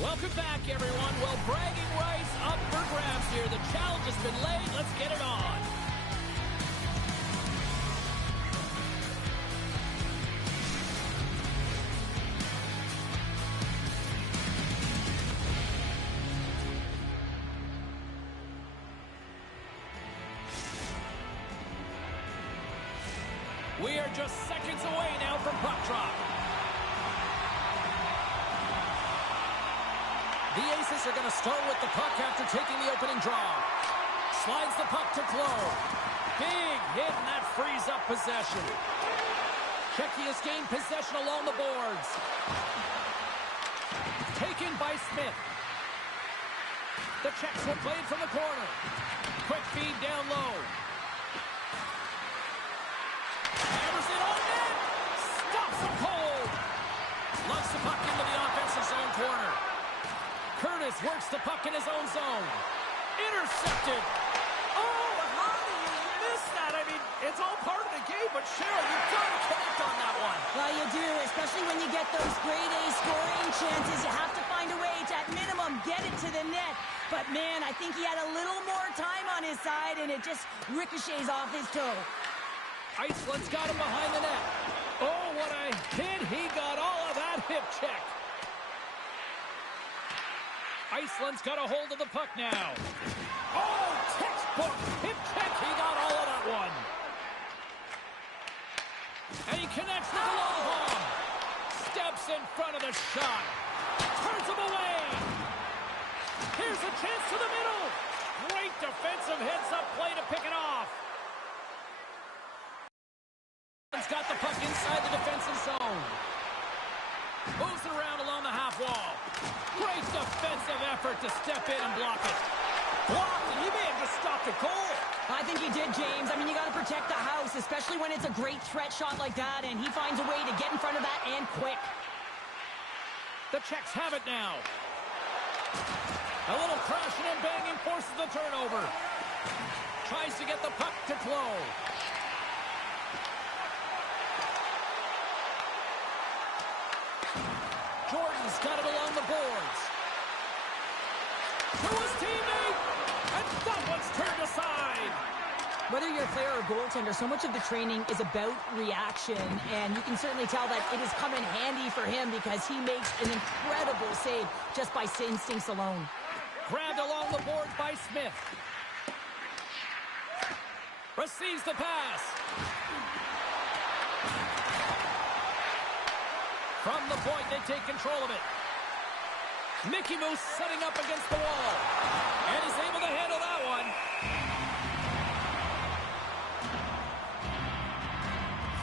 Welcome back, everyone. Well, bragging rights up for grabs here. The challenge has been laid. Let's get it on. We are just seconds away now from puck drop. The Aces are going to start with the puck after taking the opening draw. Slides the puck to Clow. Big hit, and that frees up possession. Czechia has gained possession along the boards. Taken by Smith. The Czechs will play it from the corner. Quick feed down low. Hammers it on net. Stops him cold. Loves the puck into the offensive zone corner. Curtis works the puck in his own zone. Intercepted. Oh, how do you miss that? I mean, it's all part of the game, but Cheryl, you've got to connect on that one. Well, you do, especially when you get those grade A scoring chances. You have to find a way to, at minimum, get it to the net. But, man, I think he had a little more time on his side, and it just ricochets off his toe. Iceland's got him behind the net. Oh, what a hit. He got all of that hip check. Iceland's got a hold of the puck now. Oh, textbook hip check. He got all of that one. And he connects with the long bomb. Steps in front of the shot. Turns him away. Here's a chance to the middle. Great defensive heads-up play to pick it off. He's got the puck inside the defensive zone. Moves it around along the half wall. Great defensive effort to step in and block it. Blocked, and he may have just stopped a goal. I think he did, James. I mean, you got to protect the house, especially when it's a great threat shot like that, and he finds a way to get in front of that and quick. The Czechs have it now. A little crashing and banging forces the turnover. Tries to get the puck to Clow. Jordan's got it along the boards. To his teammate, and that one's turned aside. Whether you're a player or goaltender, so much of the training is about reaction, and you can certainly tell that it has come in handy for him because he makes an incredible save just by instincts alone. Grabbed along the boards by Smith. Receives the pass. From the point, they take control of it. Mickey Moose setting up against the wall. And is able to handle that one.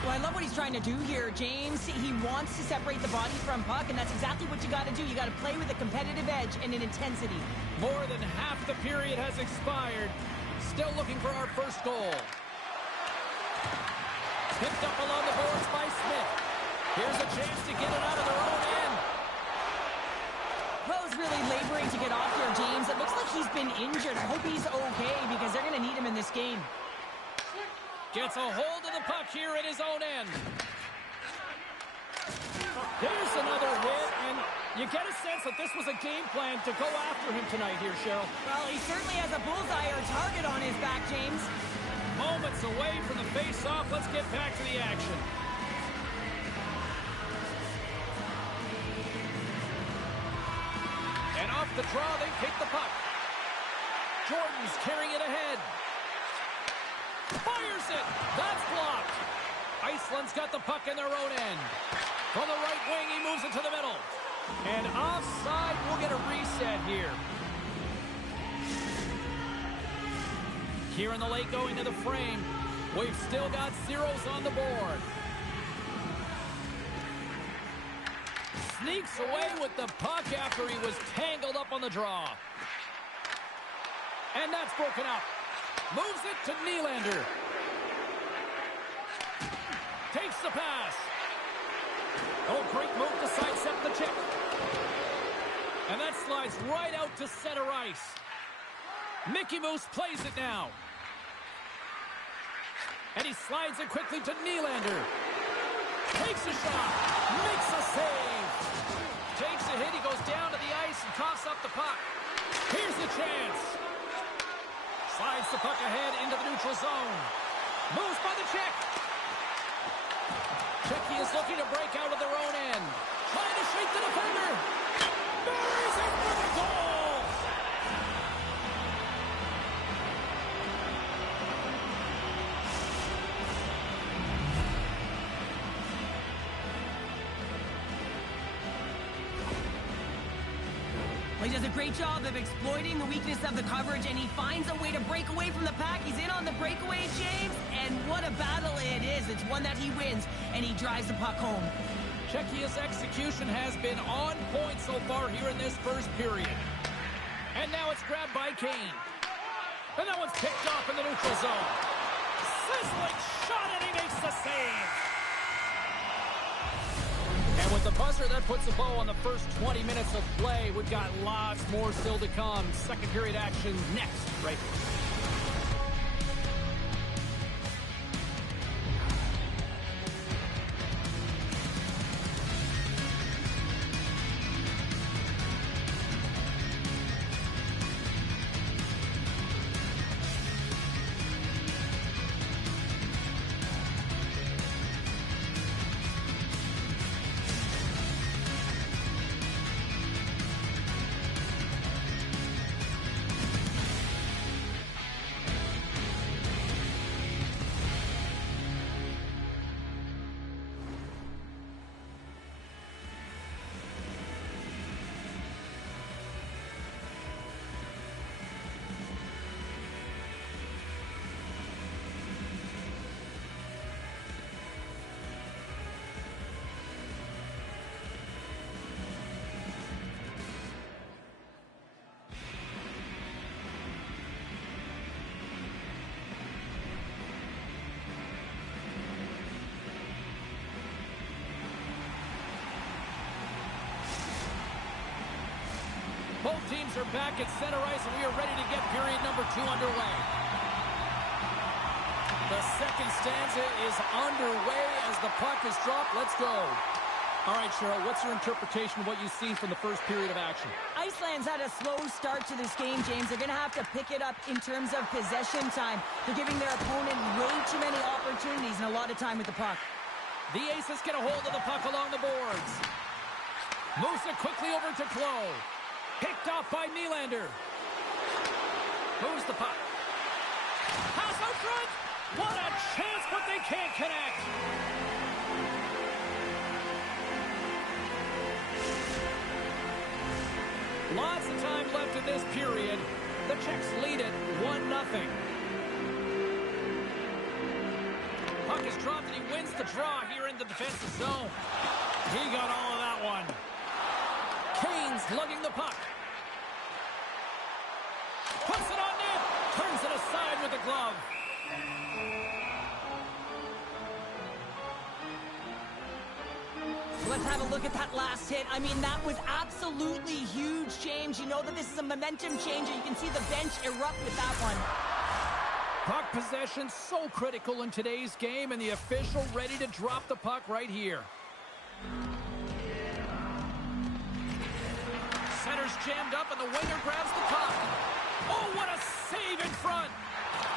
Well, I love what he's trying to do here, James. He wants to separate the body from puck, and that's exactly what you got to do. You got to play with a competitive edge and an intensity. More than half the period has expired. Still looking for our first goal. Picked up along the boards by Smith. Here's a chance to get it out of their own end. Clow's really laboring to get off here, James. It looks like he's been injured. I hope he's okay because they're going to need him in this game. Gets a hold of the puck here at his own end. There's another hit, and you get a sense that this was a game plan to go after him tonight here, Cheryl. Well, he certainly has a bullseye or target on his back, James. Moments away from the face-off. Let's get back to the action. And off the draw, they take the puck. Jordan's carrying it ahead. Fires it. That's blocked. Iceland's got the puck in their own end. From the right wing, he moves it to the middle. And offside, we'll get a reset here. Here in the late going to the frame. We've still got zeros on the board. Sneaks away with the puck after he was tangled up on the draw. And that's broken up. Moves it to Nylander. Takes the pass. Oh, great move to sidestep the check. And that slides right out to center ice. Mickey Moose plays it now. And he slides it quickly to Nylander. Takes a shot. Makes a save. Takes the hit. He goes down to the ice and coughs up the puck. Here's the chance. Slides the puck ahead into the neutral zone. Moves by the Czech. Czechia is looking to break out of their own end. Trying to shake the defender. Buries it for the goal. He does a great job of exploiting the weakness of the coverage, and he finds a way to break away from the pack. He's in on the breakaway, James, and what a battle it is. It's one that he wins, and he drives the puck home. Czechia's execution has been on point so far here in this first period. And now it's grabbed by Kane. And that one's picked off in the neutral zone. Sizzling shot, and he makes the save. And with the buzzer, that puts a bow on the first 20 minutes of play. We've got lots more still to come. Second period action next, right here. Both teams are back at center ice, and we are ready to get period number 2 underway. The second stanza is underway as the puck is dropped. Let's go. All right, Cheryl, what's your interpretation of what you've seen from the first period of action? Iceland's had a slow start to this game, James. They're going to have to pick it up in terms of possession time. They're giving their opponent way too many opportunities and a lot of time with the puck. The Aces get a hold of the puck along the boards. Moves it quickly over to Klo. Picked off by Nylander. Moves the puck. Pass out front. What a chance, but they can't connect. Lots of time left in this period. The Czechs lead it 1-0. Puck is dropped and he wins the draw here in the defensive zone. He got all of that one. Kane's lugging the puck. Puts it on net. Turns it aside with a glove. Let's have a look at that last hit. I mean, that was absolutely huge, James. You know that this is a momentum changer. You can see the bench erupt with that one. Puck possession so critical in today's game, and the official ready to drop the puck right here. Center's jammed up, and the winger grabs the puck. Oh, what a save in front.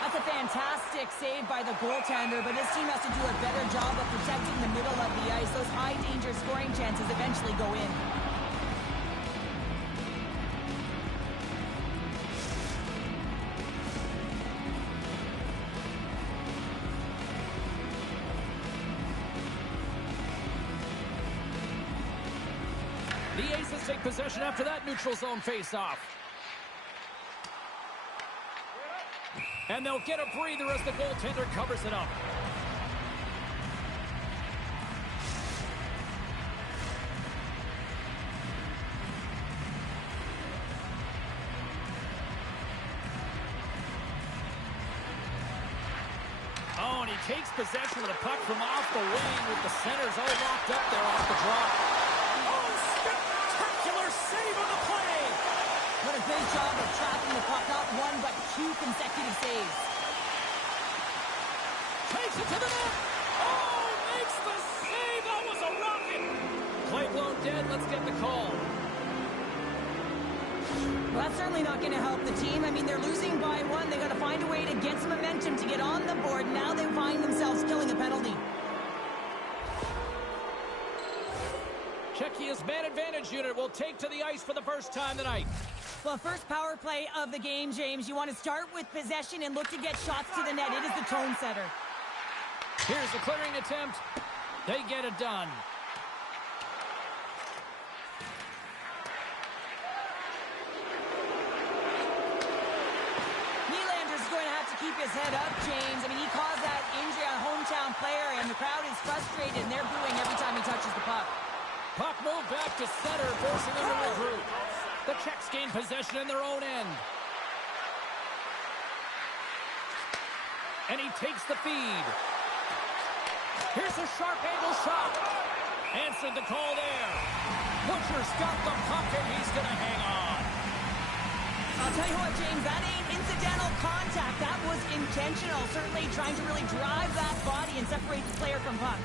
That's a fantastic save by the goaltender, but his team has to do a better job of protecting the middle of the ice. Those high-danger scoring chances eventually go in. The Aces take possession after that neutral zone face-off. And they'll get a breather as the goaltender covers it up. Oh, and he takes possession of the puck from off the wing with the centers all locked up there off the drop. Oh, spectacular save on the play! What a great job of trapping the puck, not one but two consecutive saves. Takes it to the net! Oh, makes the save! That was a rocket! Play blown dead, let's get the call. Well, that's certainly not going to help the team. I mean, they're losing by one. They got to find a way to get some momentum to get on the board. Now they find themselves killing a penalty. Czechia's man advantage unit will take to the ice for the first time tonight. Well, first power play of the game, James. You want to start with possession and look to get shots to the net. It is the tone setter. Here's the clearing attempt. They get it done. Nylander's going to have to keep his head up, James. I mean, he caused that injury on a hometown player, and the crowd is frustrated, and they're booing every time he touches the puck. Puck moved back to center, forcing them to regroup. The Czechs gain possession in their own end. And he takes the feed. Here's a sharp angle shot. Answered the call there. Butcher's got the puck, and he's going to hang on. I'll tell you what, James, that ain't incidental contact. That was intentional. Certainly trying to really drive that body and separate the player from puck.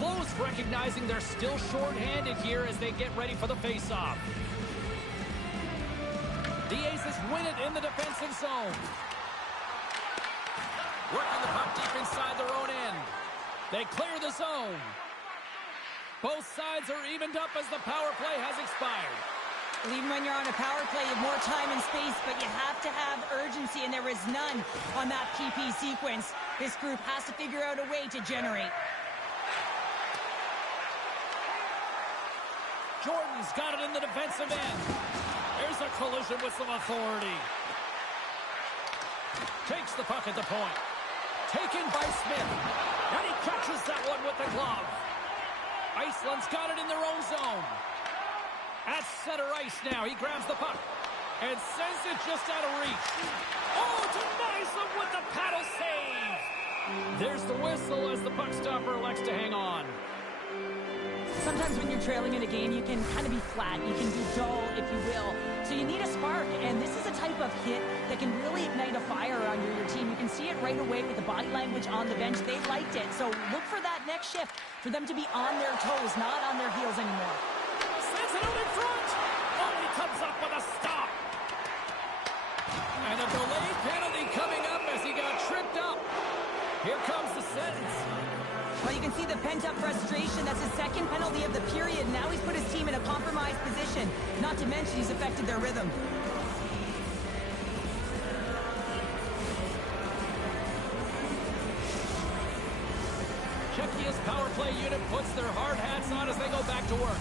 Close recognizing they're still short-handed here as they get ready for the face-off. The Aces win it in the defensive zone. Working the puck deep inside their own end. They clear the zone. Both sides are evened up as the power play has expired. Well, even when you're on a power play, you have more time and space, but you have to have urgency, and there is none on that PP sequence. This group has to figure out a way to generate. Jordan's got it in the defensive end. There's a collision with some authority. Takes the puck at the point. Taken by Smith. And he catches that one with the glove. Iceland's got it in their own zone. At center ice now. He grabs the puck and sends it just out of reach. Oh, denies him with the paddle save. There's the whistle as the puck stopper elects to hang on. Sometimes when you're trailing in a game, you can kind of be flat. You can be dull, if you will. So you need a spark, and this is a type of hit that can really ignite a fire on your team. You can see it right away with the body language on the bench. They liked it. So look for that next shift, for them to be on their toes, not on their heels anymore. Sends it out in front. Oh, he comes up with a stop. And a delayed penalty coming up as he got tripped up. Here comes the sentence. Well, you can see the pent-up frustration. That's his second penalty of the period. Now he's put his team in a compromised position. Not to mention he's affected their rhythm. Czechia's power play unit puts their hard hats on as they go back to work.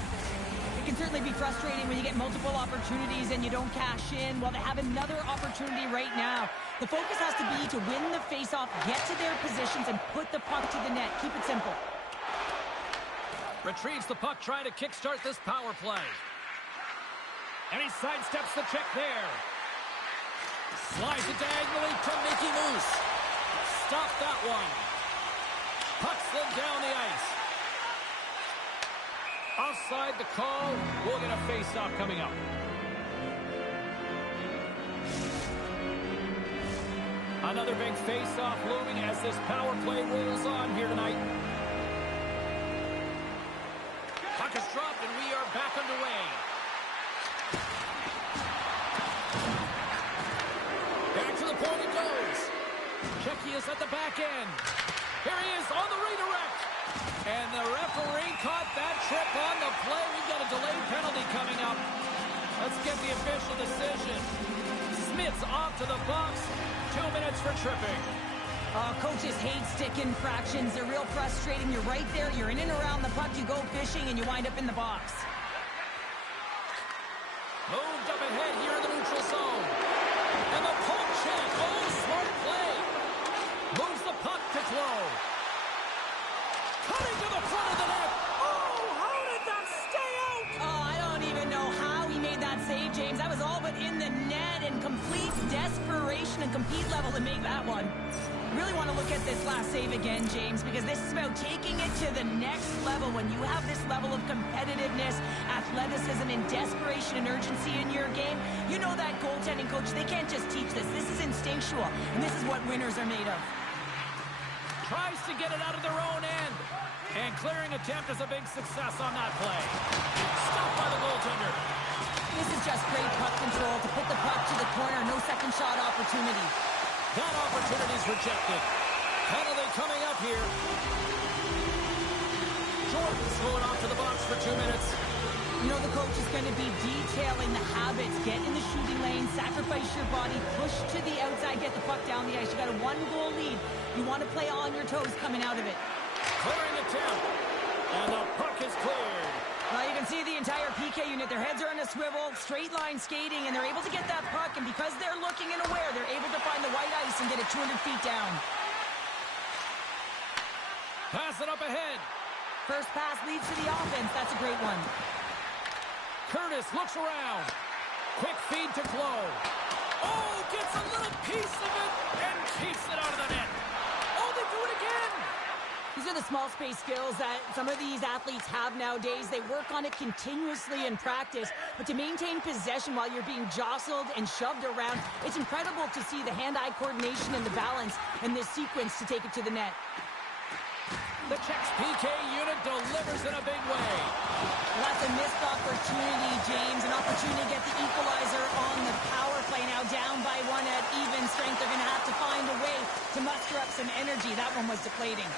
It can certainly be frustrating when you get multiple opportunities and you don't cash in. Well, they have another opportunity right now. The focus has to be to win the faceoff, get to their positions, and put the puck to the net. Keep it simple. Retrieves the puck, trying to kickstart this power play. And he sidesteps the check there. Slides it diagonally to Mickey Moose. Stop that one. Puck slid down the ice. Offside the call. We'll get a face-off coming up. Another big face-off looming as this power play rolls on here tonight. Puck is dropped and we are back underway. Back to the point it goes. Czechia's at the back end. Here he is on the redirect. And the referee caught that trip on the play. We've got a delayed penalty coming up. Let's get the official decision. Smith's off to the box. 2 minutes for tripping. Coaches hate stick infractions. They're real frustrating. You're right there. You're in and around the puck. You go fishing and you wind up in the box. Moved up ahead here in the neutral zone. And the poke check. Oh, smart play. Moves the puck to Clow. Cutting to the front of the net. Oh, how did that stay out? Oh, I don't even know how he made that save, James. That was all but in the net, and complete desperation and compete level to make that one. Really want to look at this last save again, James, because this is about taking it to the next level. When you have this level of competitiveness, athleticism, and desperation and urgency in your game, you know that goaltending coach, they can't just teach this. This is instinctual, and this is what winners are made of. tries to get it out of their own end. And clearing attempt is a big success on that play. Stopped by the goaltender. This is just great puck control to put the puck to the corner. No second shot opportunity. That opportunity is rejected. Penalty coming up here. Jordan's going off to the box for 2 minutes. You know the coach is going to be detailing the habits. Get in the shooting lane, sacrifice your body, push to the outside, get the puck down the ice. You got a 1-goal lead. You want to play on your toes coming out of it. Clearing attempt. And the puck is cleared. Well, you can see the entire PK unit. Their heads are on a swivel, straight line skating, and they're able to get that puck. And because they're looking and aware, they're able to find the white ice and get it 200 feet down. Pass it up ahead. First pass leads to the offense. That's a great one. Curtis looks around. Quick feed to Glow. Oh, gets a little piece of it and keeps it out of the net. Oh, they do it again. These are the small space skills that some of these athletes have nowadays. They work on it continuously in practice, but to maintain possession while you're being jostled and shoved around, it's incredible to see the hand-eye coordination and the balance in this sequence to take it to the net. The Czechs PK unit delivers in a big way. That's a missed opportunity, James. An opportunity to get the equalizer on the power play. Now down by 1 at even strength. They're going to have to find a way to muster up some energy. That one was deflating.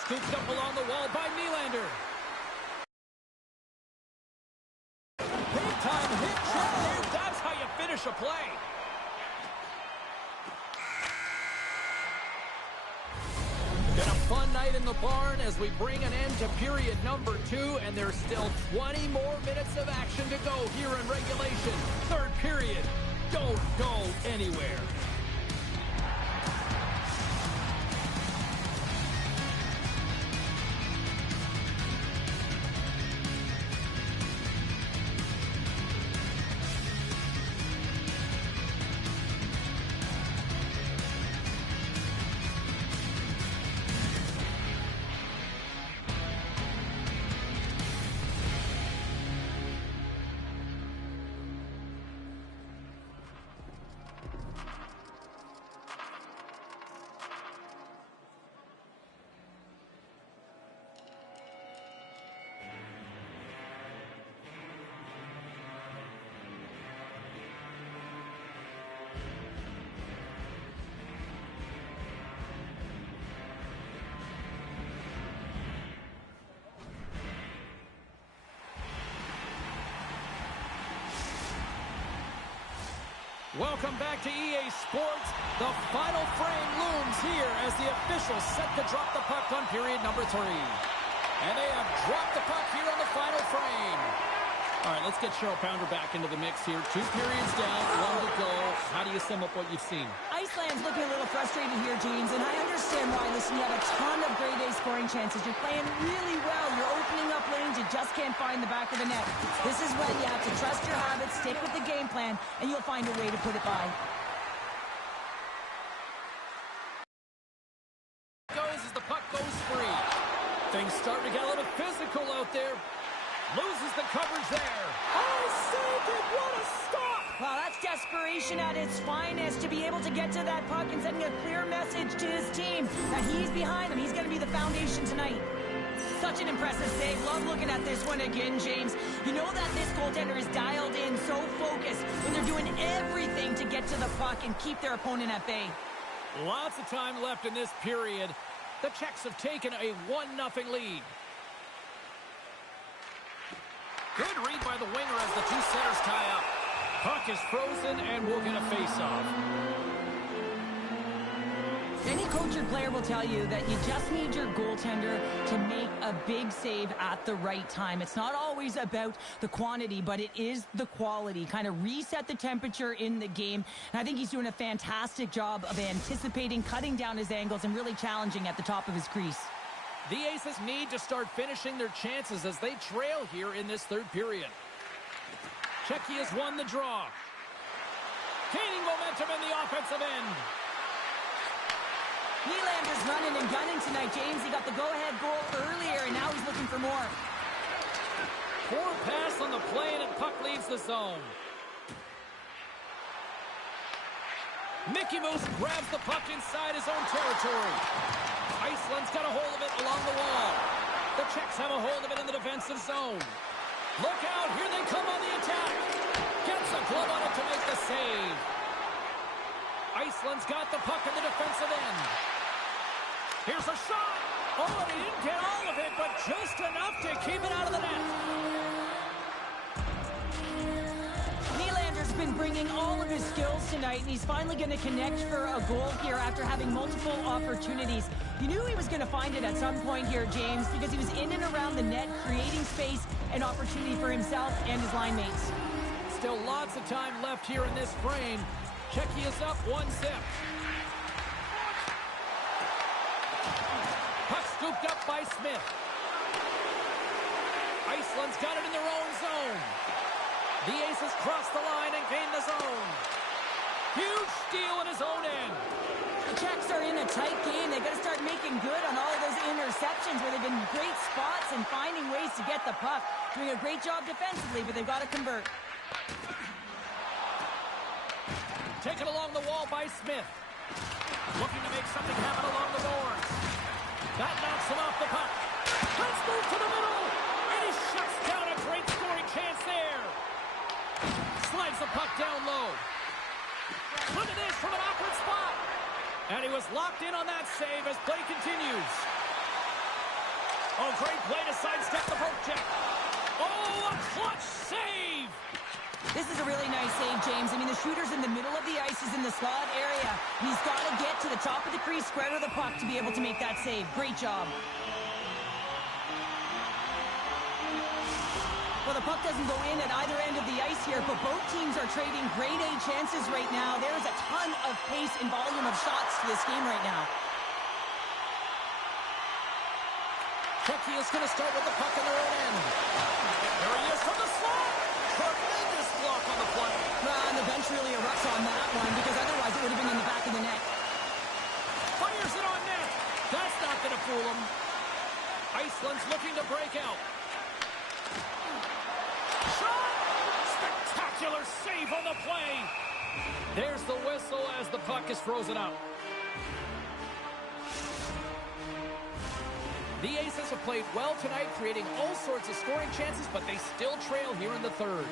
Scooped up along the wall by Nylander. Big time hit shot there. That's how you finish a play. Been a fun night in the barn as we bring an end to period number 2, and there's still 20 more minutes of action to go here in regulation. Third period. Don't go anywhere. Welcome back to EA Sports. The final frame looms here as the officials set to drop the puck on period number 3. And they have dropped the puck here on the final frame. All right, let's get Cheryl Pounder back into the mix here. 2 periods down, 1 to go. How do you sum up what you've seen? Iceland's looking a little frustrated here, James, and I understand why. Listen, you have a ton of grade A scoring chances. You're playing really well. You're opening up lanes. You just can't find the back of the net. This is when you have to trust your habits, stick with the game plan, and you'll find a way to put it by. Goes as the puck goes free. Things starting to get a little physical out there. Loses the coverage there. Oh, saved it. What a stop. Well, that's desperation at its finest to be able to get to that puck and sending a clear message to his team that he's behind them. He's going to be the foundation tonight. Such an impressive save. Love looking at this one again, James. You know that this goaltender is dialed in, so focused, when they're doing everything to get to the puck and keep their opponent at bay. Lots of time left in this period. The Czechs have taken a 1-0 lead. Good read by the winger as the 2 centers tie up. Puck is frozen and we'll get a face-off. Any coach or player will tell you that you just need your goaltender to make a big save at the right time. It's not always about the quantity, but it is the quality. Kind of reset the temperature in the game. And I think he's doing a fantastic job of anticipating, cutting down his angles, and really challenging at the top of his crease. The Aces need to start finishing their chances as they trail here in this third period. Czechia has won the draw. Gaining momentum in the offensive end. Nylander's running and gunning tonight, James. He got the go-ahead goal earlier, and now he's looking for more. Poor pass on the play, and puck leaves the zone. Mickey Mouse grabs the puck inside his own territory. Iceland's got a hold of it along the wall. The Czechs have a hold of it in the defensive zone. Look out, here they come on the attack. Gets a glove on it to make the save. Iceland's got the puck in the defensive end. Here's a shot. Oh, and he didn't get all of it, but just enough to keep it out of the net. Nylander's been bringing all of his skills tonight, and he's finally going to connect for a goal here after having multiple opportunities. You knew he was going to find it at some point here, James, because he was in and around the net, creating space and opportunity for himself and his line mates. Still lots of time left here in this frame. Czechia's up 1-0. Puck scooped up by Smith. Iceland's got it in their own zone. The Aces cross the line and gain the zone. Huge steal in his own end. The Czechs are in a tight game. They've got to start making good on all of those interceptions where they've been great spots and finding ways to get the puck. Doing a great job defensively, but they've got to convert. Taken along the wall by Smith. Looking to make something happen along the boards. That knocks him off the puck. Let's move to the middle. And he shuts down a great scoring chance there. Slides the puck down low. Look at this from an awkward spot. And he was locked in on that save as play continues. Oh, great play to sidestep the poke check. Oh, a clutch save. This is a really nice save, James. I mean, the shooter's in the middle of the ice. He's in the slot area. He's got to get to the top of the crease, square to the puck to be able to make that save. Great job. Well, the puck doesn't go in at either end of the ice here, but both teams are trading grade A chances right now. There is a ton of pace and volume of shots to this game right now. Czechia is going to start with the puck in their own end. There he is from the slot. Tremendous block on the play. And the bench really erupts on that one because otherwise it would have been in the back of the net. Fires it on net. That's not going to fool him. Iceland's looking to break out. Shot! Spectacular save on the play. There's the whistle as the puck is frozen out. The Aces have played well tonight, creating all sorts of scoring chances, but they still trail here in the third.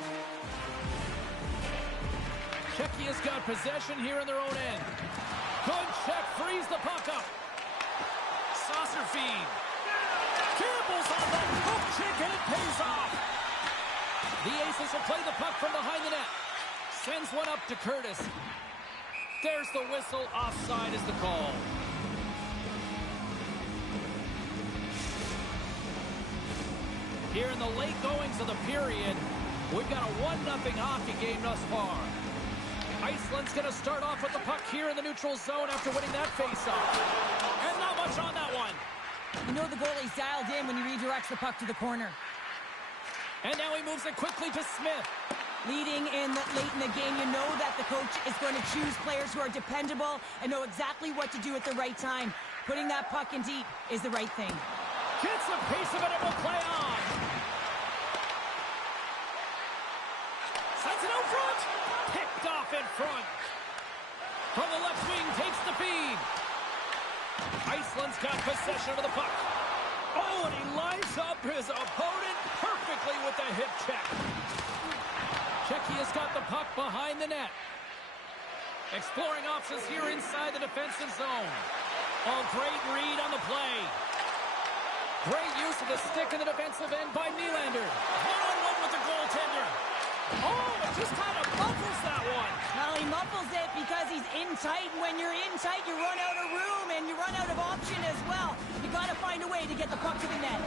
Czechia's got possession here in their own end. Good check, frees the puck up. Saucer feed. Campbell's on the hook check, and it pays off. The Aces will play the puck from behind the net. Sends one up to Curtis. There's the whistle. Offside is the call. Here in the late goings of the period, we've got a 1-0 hockey game thus far. Iceland's going to start off with the puck here in the neutral zone after winning that faceoff. And not much on that one. You know the goalie's dialed in when he redirects the puck to the corner. And now he moves it quickly to Smith. Leading in late in the game, you know that the coach is going to choose players who are dependable and know exactly what to do at the right time. Putting that puck in deep is the right thing. Gets a piece of it and will play on. Sends it out front. Picked off in front. From the left wing, takes the feed. Iceland's got possession of the puck. Oh, and he lines up his opponent perfectly with the hip check. Czechia's got the puck behind the net. Exploring options here inside the defensive zone. Oh, great read on the play. Great use of the stick in the defensive end by Nylander. One-on-one with the goaltender. Oh, it just kind of muffles that one. Well, he muffles it because he's in tight. And when you're in tight, you run out of room and you run out of option as well. You got to find a way to get the puck to the net.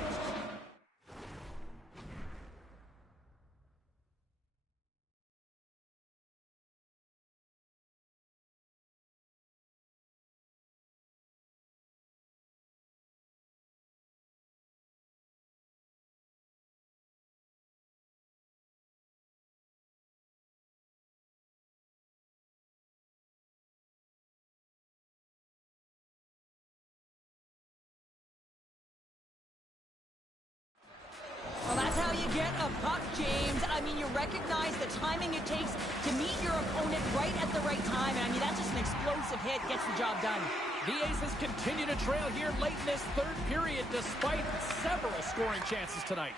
get a puck, James, I mean, you recognize the timing it takes to meet your opponent right at the right time. And I mean, that's just an explosive hit, gets the job done. The Aces continue to trail here late in this third period despite several scoring chances tonight.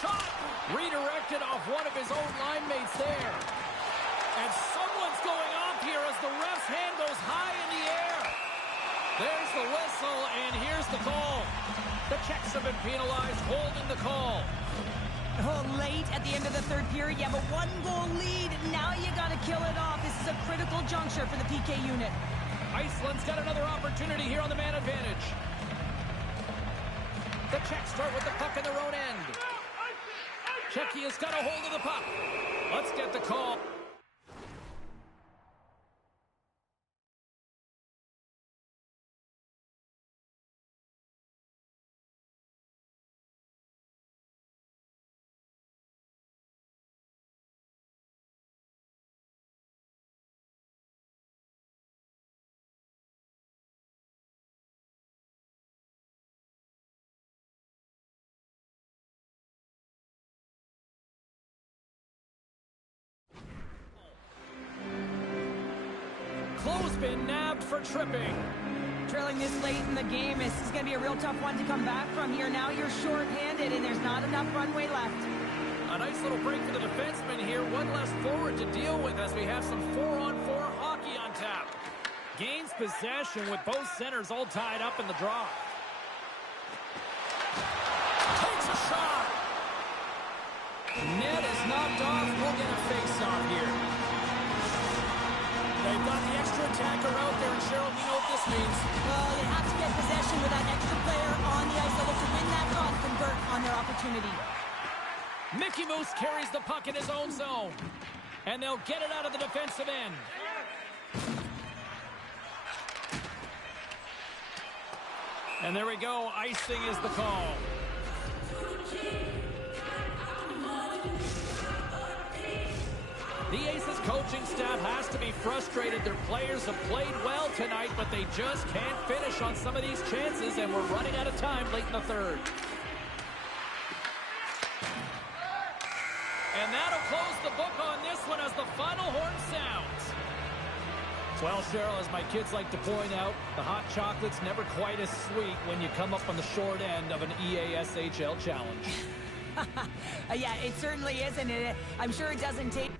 Shot redirected off one of his own line mates there. And someone's going off here as the ref's hand goes high in the air. There's the whistle, and here's the call. The Czechs have been penalized, holding the call. Oh, late at the end of the third period, you have a one-goal lead. Now you got to kill it off. This is a critical juncture for the PK unit. Iceland's got another opportunity here on the man advantage. The Czechs start with the puck in their own end. Czechia's got a hold of the puck. Let's get the call. Been nabbed for tripping. Trailing this late in the game, this is going to be a real tough one to come back from here. Now you're short-handed, and there's not enough runway left. A nice little break for the defenseman here. One less forward to deal with as we have some 4-on-4 hockey on tap. Gains possession with both centers all tied up in the draw. Takes a shot. Net is knocked off. We'll get a face-off here. They've got the extra attacker out there, and Cheryl, we know what this means. Well, you have to get possession with that extra player on the ice. They'll look to win that draw and convert on their opportunity. Mickey Moose carries the puck in his own zone, and they'll get it out of the defensive end. And there we go. Icing is the call. The Aces coaching staff has to be frustrated. Their players have played well tonight, but they just can't finish on some of these chances, and we're running out of time late in the third. And that'll close the book on this one as the final horn sounds. Well, Cheryl, as my kids like to point out, the hot chocolate's never quite as sweet when you come up on the short end of an EASHL challenge. Yeah, it certainly is, and I'm sure it doesn't take...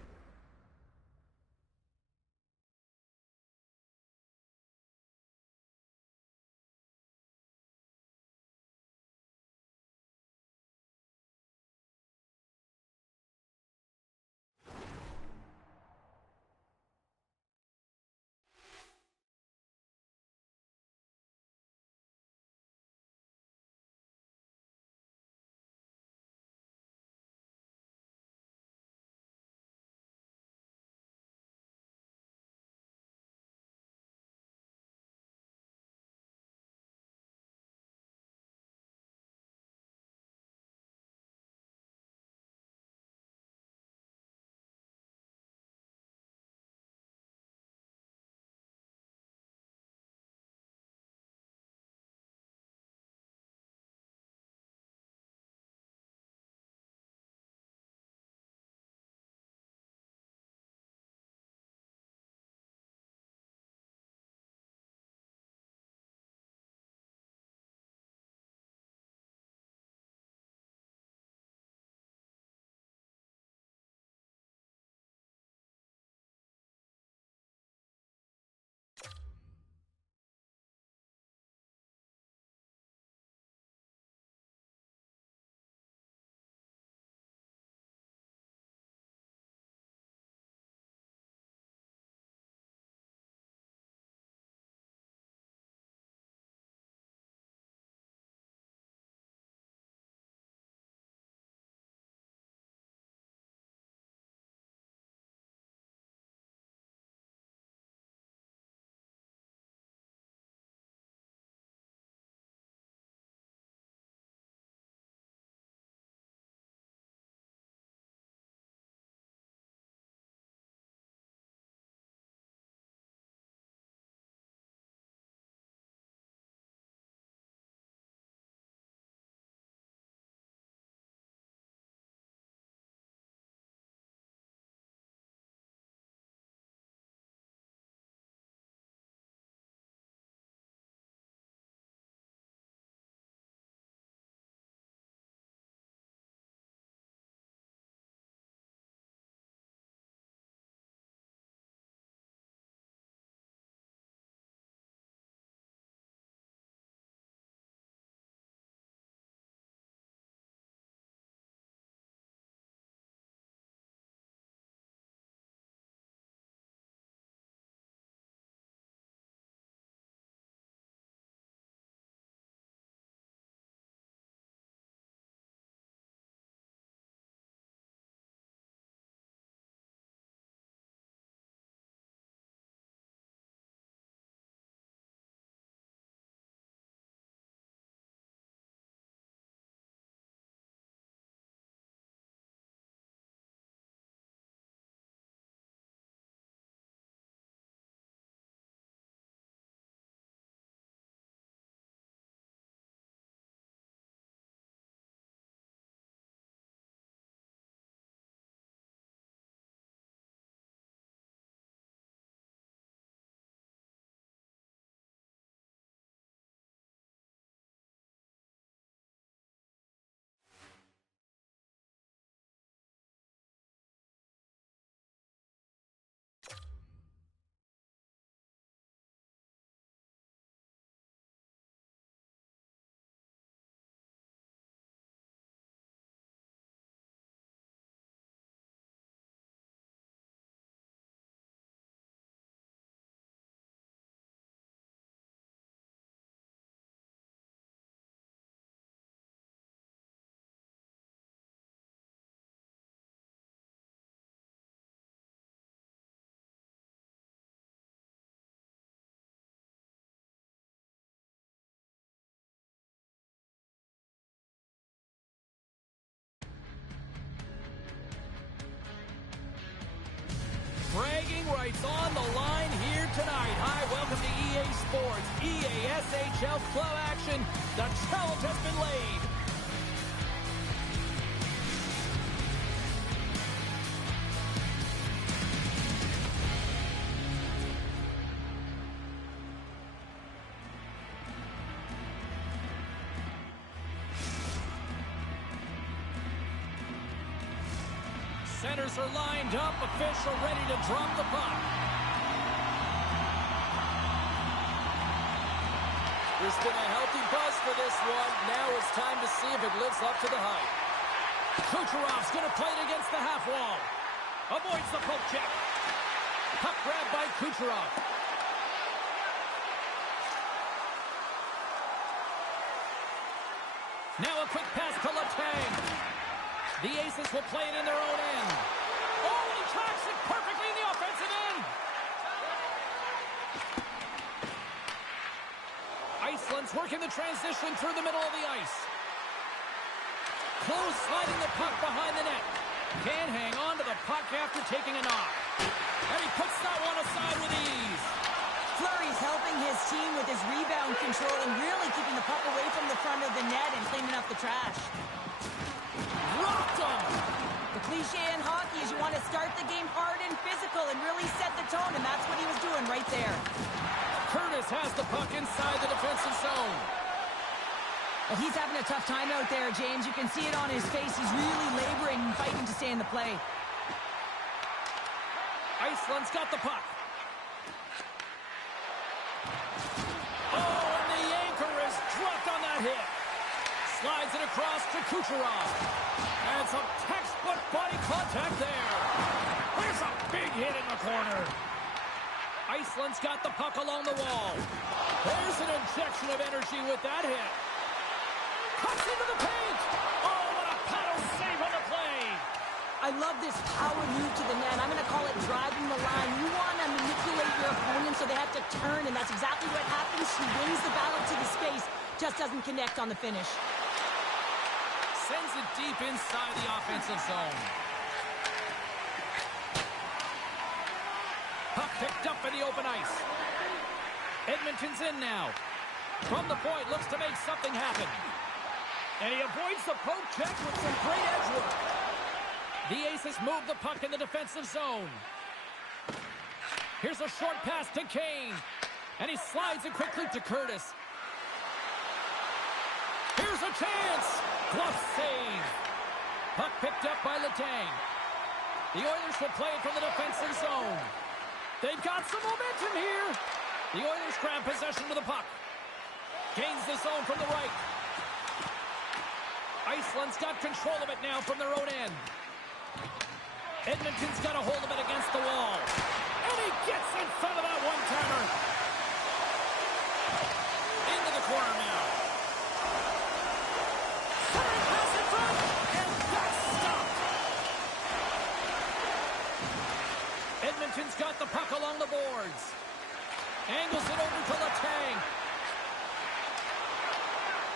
boards. EASHL club action. The challenge has been laid. Centers are lined up. Official ready to drop the puck. There's been a healthy buzz for this one. Now it's time to see if it lives up to the hype. Kucherov's going to play it against the half wall. Avoids the poke check. Puck grab by Kucherov. Now a quick pass to Letang. The Aces will play it in their own end. Oh, and he tracks it perfectly in the offensive end. Iceland's working the transition through the middle of the ice. Close sliding the puck behind the net. Can hang on to the puck after taking a knock. And he puts that one aside with ease. Fleury's helping his team with his rebound control and really keeping the puck away from the front of the net and cleaning up the trash. Rocked him. The cliche in hockey is you want to start the game hard and physical and really set the tone, and that's what he was doing right there. Curtis has the puck inside the defensive zone. Well, he's having a tough time out there, James. You can see it on his face. He's really laboring and fighting to stay in the play. Iceland's got the puck. Oh, and the anchor is dropped on that hit. Slides it across to Kucherov. And some textbook body contact there. There's a big hit in the corner. Iceland's got the puck along the wall. There's an injection of energy with that hit. Cuts into the paint. Oh, what a paddle save on the play. I love this power move to the net. I'm going to call it driving the line. You want to manipulate your opponent so they have to turn, and that's exactly what happens. He wins the battle to the space, just doesn't connect on the finish. Sends it deep inside the offensive zone. Puck picked up in the open ice. Edmonton's in now. From the point, looks to make something happen. And he avoids the poke check with some great edge work. The Aces move the puck in the defensive zone. Here's a short pass to Kane. And he slides it quickly to Curtis. Here's a chance. Glove save. Puck picked up by Letang. The Oilers will play it from the defensive zone. They've got some momentum here. The Oilers grab possession of the puck. Gains the zone from the right. Iceland's got control of it now from their own end. Edmonton's got a hold of it against the wall. And he gets in front of that one-timer. Into the corner now. Centering pass in front, and that's stopped. Edmonton's got the puck along the boards. Angles it over to Letang.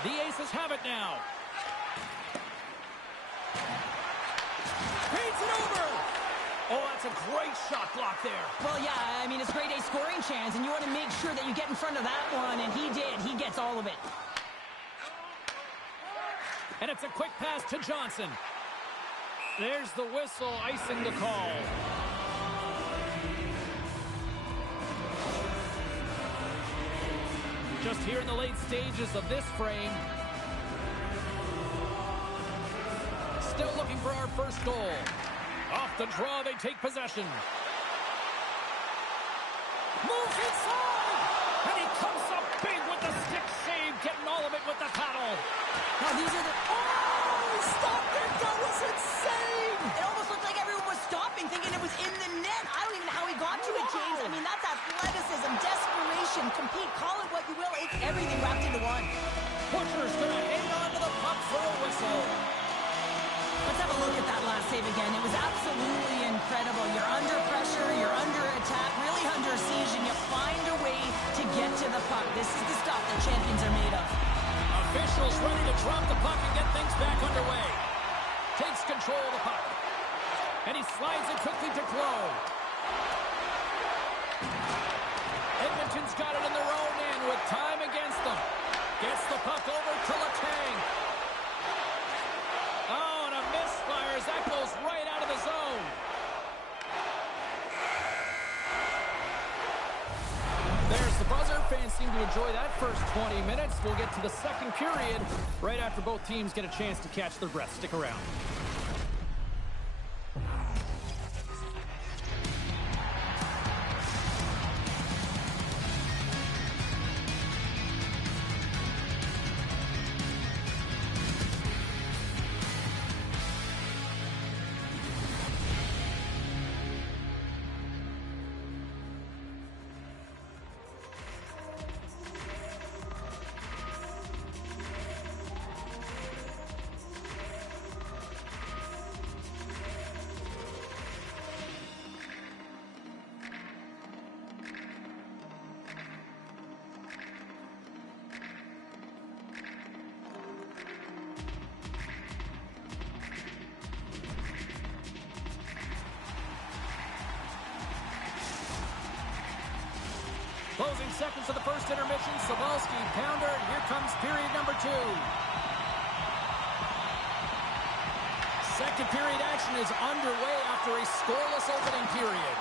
The Aces have it now. Feeds it over. Oh, that's a great shot block there. Well, yeah, I mean, it's a grade A scoring chance, and you want to make sure that you get in front of that one, and he did. He gets all of it. And it's a quick pass to Johnson. There's the whistle, icing the call. Just here in the late stages of this frame. Still looking for our first goal. Off the draw, they take possession. Moves inside! And he comes up big with the stick save, getting all of it with the paddle. Now these are the... Oh! Stopped it! That was insane! It almost looked like everyone was stopping, thinking it was in the net. I don't even know how he got to it, James. I mean, that's athleticism, desperation, compete, call it what you will. It's everything wrapped into one. Butcher's gonna hang on to the puck for a whistle. Let's have a look at that last save again. It was absolutely incredible. You're under pressure, you're under attack, really under siege, and you find a way to get to the puck. This is the stuff that champions are made of. Officials ready to drop the puck and get things back underway. Takes control of the puck. And he slides it quickly to Clow. Edmonton's got it in their own end with time against them. Gets the puck over to Letang. Oh, and a misfire as that goes right out of the zone. There's the buzzer. Fans seem to enjoy that first 20 minutes. We'll get to the second period right after both teams get a chance to catch their breath. Stick around. Closing seconds of the first intermission. Sobalski, pounder, and here comes period number 2. Second period action is underway after a scoreless opening period.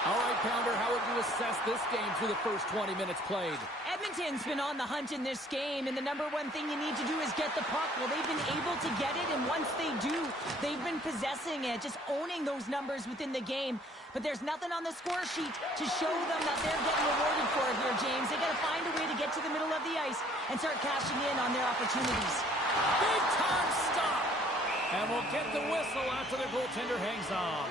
All right, Pounder, how would you assess this game through the first 20 minutes played? Edmonton's been on the hunt in this game, and the number one thing you need to do is get the puck. Well, they've been able to get it, and once they do, they've been possessing it, just owning those numbers within the game. But there's nothing on the score sheet to show them that they're getting rewarded for it here, James. They got to find a way to get to the middle of the ice and start cashing in on their opportunities. Big time stop! And we'll get the whistle after the goaltender hangs on.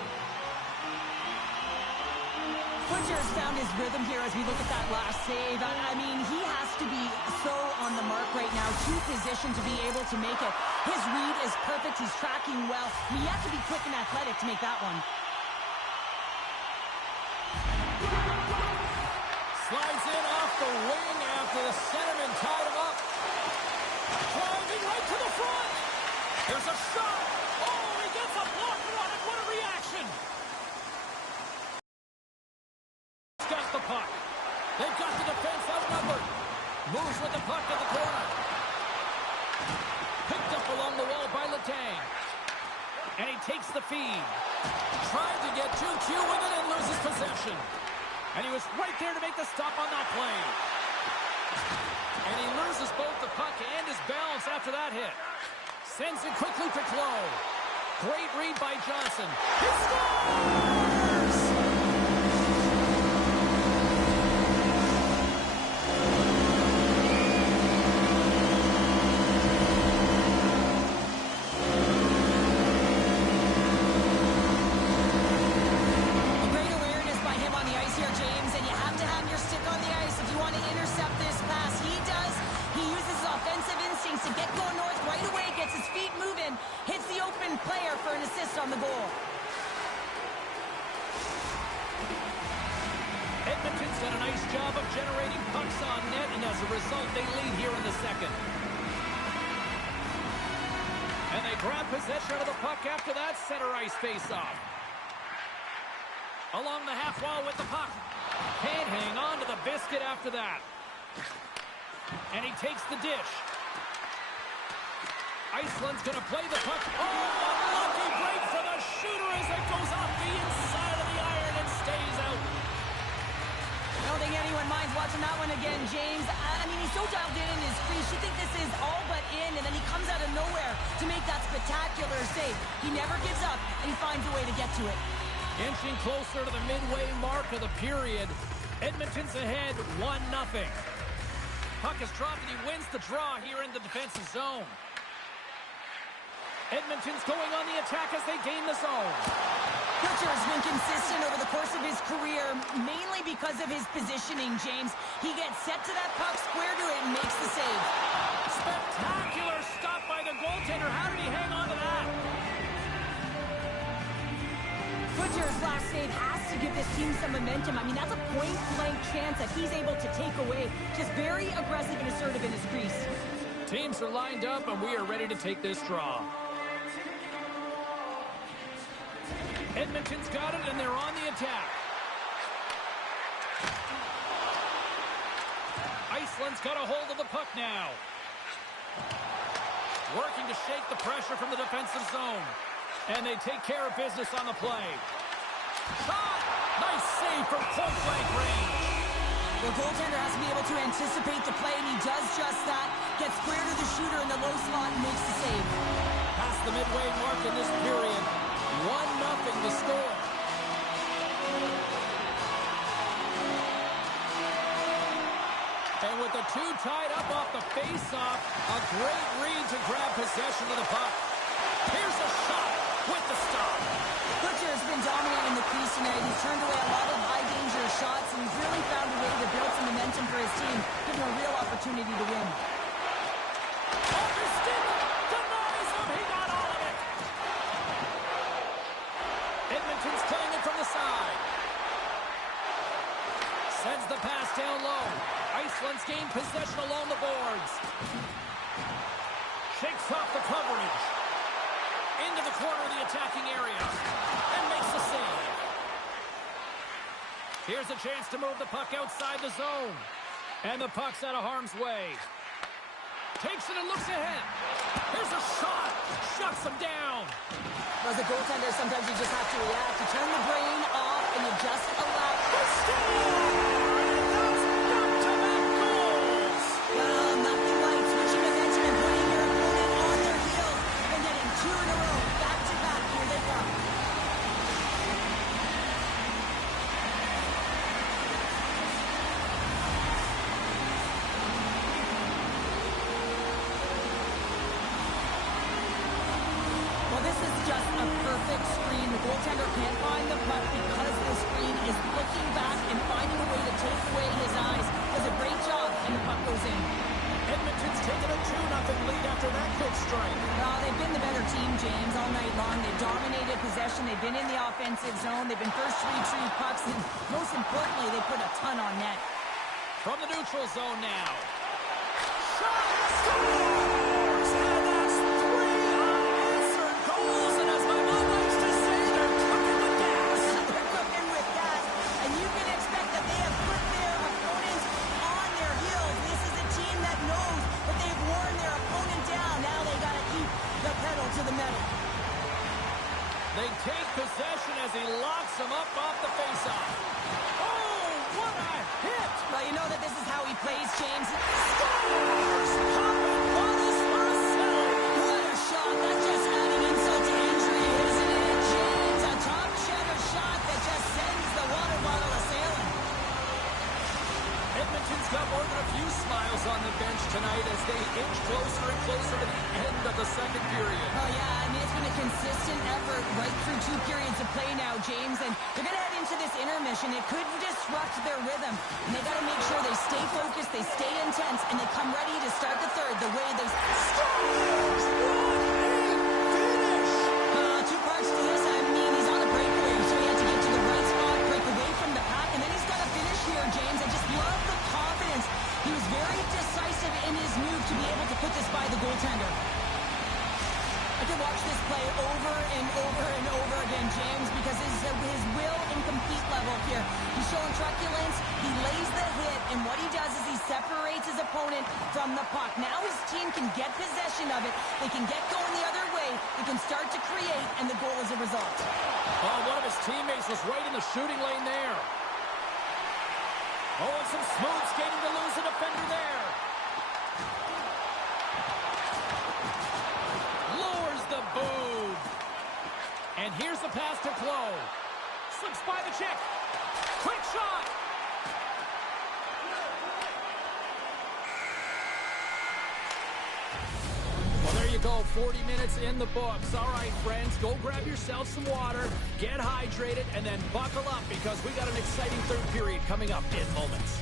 Butcher's found his rhythm here as we look at that last save. I mean, he has to be so on the mark right now, to position to be able to make it. His read is perfect. He's tracking well. I mean, you have to be quick and athletic to make that one. Slides in off the wing after the centerman tied him up. Driving right to the front. There's a shot. Oh, he gets a blocker on it. What a reaction. He's got the puck. They've got the defense outnumbered. Moves with the puck to the corner. Picked up along the wall by Letang. And he takes the feed. Tried to get 2Q with it and loses possession. And he was right there to make the stop on that play. And he loses both the puck and his balance after that hit. Sends it quickly to Clough. Great read by Johnson. He scores! On the goal. Edmonton's done a nice job of generating pucks on net, and as a result, they lead here in the second. And they grab possession of the puck after that center ice face-off. Along the half wall with the puck. Can't hang on to the biscuit after that. And he takes the dish. Iceland's going to play the puck. Oh, a lucky break for the shooter as it goes off the inside of the iron and stays out. I don't think anyone minds watching that one again, James. I mean, he's so dialed in his crease. You think this is all but in, and then he comes out of nowhere to make that spectacular save. He never gives up, and he finds a way to get to it. Inching closer to the midway mark of the period. Edmonton's ahead 1-0. Puck is dropped, and he wins the draw here in the defensive zone. Edmonton's going on the attack as they gain the zone. Butcher has been consistent over the course of his career, mainly because of his positioning, James. He gets set to that puck, square to it, and makes the save. Spectacular stop by the goaltender. How did he hang on to that? Butcher's last save has to give this team some momentum. I mean, that's a point-blank chance that he's able to take away. Just very aggressive and assertive in his crease. Teams are lined up, and we are ready to take this draw. Edmonton's got it, and they're on the attack. Iceland's got a hold of the puck now. Working to shake the pressure from the defensive zone. And they take care of business on the play. Shot! Nice save from point-blank range. The goaltender has to be able to anticipate the play, and he does just that. Gets square to the shooter in the low slot and makes the save. Past the midway mark in this period. 1-0 the score. And with the two tied up off the face-off, a great read to grab possession of the puck. Here's a shot with the stop. Butcher has been dominating the crease tonight. He's turned away a lot of high-danger shots, and he's really found a way to build some momentum for his team, giving him a real opportunity to win. Understood. Denies him. He got all of it. Edmonton's playing it from the side. Sends the pass down low. Iceland's gained possession along the boards. Shakes off the coverage. Into the corner of the attacking area. And makes the save. Here's a chance to move the puck outside the zone. And the puck's out of harm's way. Takes it and looks ahead. Here's a shot. Shuts him down. As a goaltender, sometimes you just have to react. You turn the brain off and you just allow the score. Nothing like switching momentum and putting your opponent on their heels and getting two in a row, back to back. Here they come. Well, this is just a perfect screen. The goaltender can't find the puck because the screen is looking back and finding a way to take away his eyes. Does a great job, and the puck goes in. Edmonton's taken a 2-0 lead after that quick strike. Well, they've been the better team, James, all night long. They've dominated possession. They've been in the offensive zone. They've been first to retrieve pucks, and most importantly, they put a ton on net. From the neutral zone now. Shot! Scores! And that's 3 unanswered goals. And as my mom likes to say, they're cooking with gas. They're cooking with gas. And you can expect that they have put their opponents on their heels. This is a team that knows that they've worn their opponent down. Now they got to keep the pedal to the metal. They take possession as he locks him up off the faceoff. Oh, what a hit! Well, you know that this is how he plays, James. Scores! Popping bottles for a save. What a shot. That's just adding insult to injury, isn't it, James? A top cheddar shot that just sends the water bottle a-sailing. Edmonton's got more than a few smiles on the bench tonight as they inch closer and closer to the end of the second period. Oh, yeah, I mean, it's been a consistent effort right through 2 periods of play now, James, and they're going to head into this intermission. It could disrupt their rhythm, and they got to make sure they stay focused, they stay intense, and they come ready to start the third the way they Scores! What a finish! 2 parts to this. I mean, he's on a breakaway, so he had to get to the right spot, break away from the pack, and then he's got to finish here, James. I just love the confidence. He was very decisive in his move to be able to put this by the goaltender. I could watch this play over and over and over again, James, because his will and compete level here. He's showing truculence, he lays the hit, and what he does is he separates his opponent from the puck. Now his team can get possession of it, they can get going the other way, they can start to create, and the goal is a result. Oh, one of his teammates was right in the shooting lane there. Oh, and some smooth skating to lose a defender there. Lowers the boob. And here's the pass to Klo. Slips by the check. Quick shot. Well, there you go. 40 minutes in the books. All right, friends, go grab yourself some water, get hydrated, and then buckle up because we got an exciting third period coming up in moments.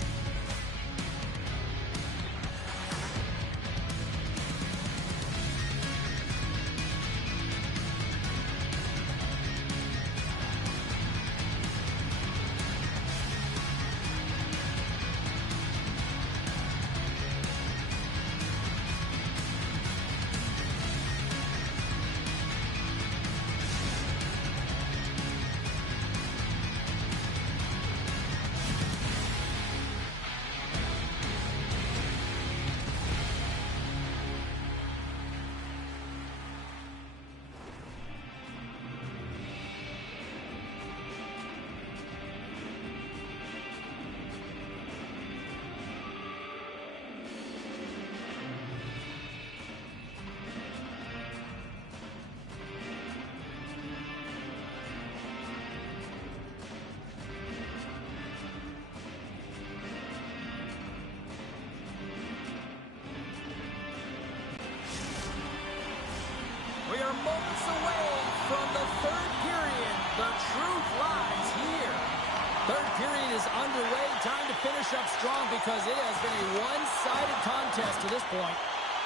Third period is underway. Time to finish up strong because it has been a one-sided contest to this point.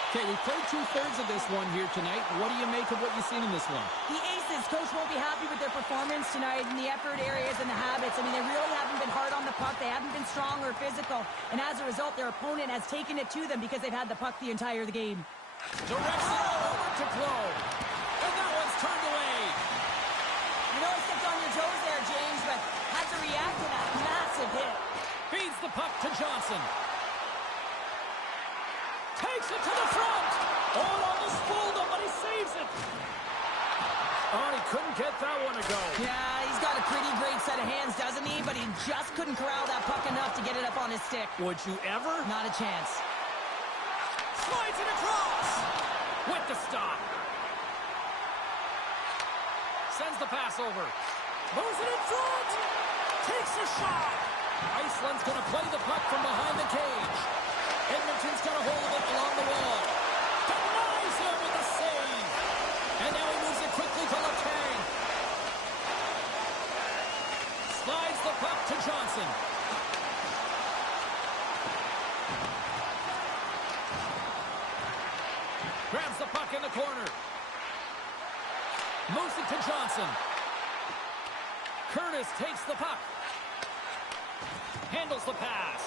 Okay, we played two-thirds of this one here tonight. What do you make of what you've seen in this one? The Aces, coach won't be happy with their performance tonight in the effort areas and the habits. I mean, they really haven't been hard on the puck. They haven't been strong or physical. And as a result, their opponent has taken it to them because they've had the puck the entire game. Directs it over to Clow. And that one's turned away. You know I stepped on your toes there, James, but had to react to that massive hit. Feeds the puck to Johnson. Takes it to the front. Oh, it almost fooled him, but he saves it. Oh, he couldn't get that one to go. Yeah, he's got a pretty great set of hands, doesn't he? But he just couldn't corral that puck enough to get it up on his stick. Would you ever? Not a chance. Slides it across. With the stop. Sends the pass over. Moves it in front. Takes a shot. Iceland's going to play the puck from behind the cage. Edmonton's got a hold of it along the wall. Denies him with a save. And now he moves it quickly to Letang. Slides the puck to Johnson. Grabs the puck in the corner. Moves it to Johnson. Curtis takes the puck. Handles the pass.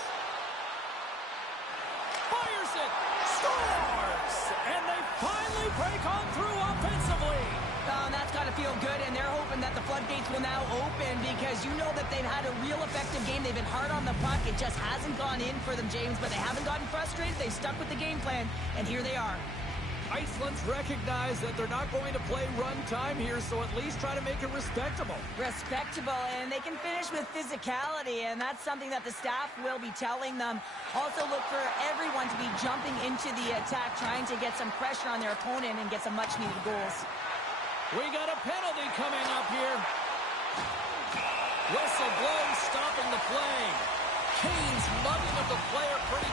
Fires it. Scores! And they finally break on through offensively. Oh, and that's got to feel good, and they're hoping that the floodgates will now open because you know that they've had a real effective game. They've been hard on the puck. It just hasn't gone in for them, James, but they haven't gotten frustrated. They've stuck with the game plan, and here they are. Iceland's recognized that they're not going to play run time here, so at least try to make it respectable. Respectable, and they can finish with physicality, and that's something that the staff will be telling them. Also look for everyone to be jumping into the attack, trying to get some pressure on their opponent and get some much-needed goals. We got a penalty coming up here. Whistle blows, stopping the play. Kane's mugging of the player pretty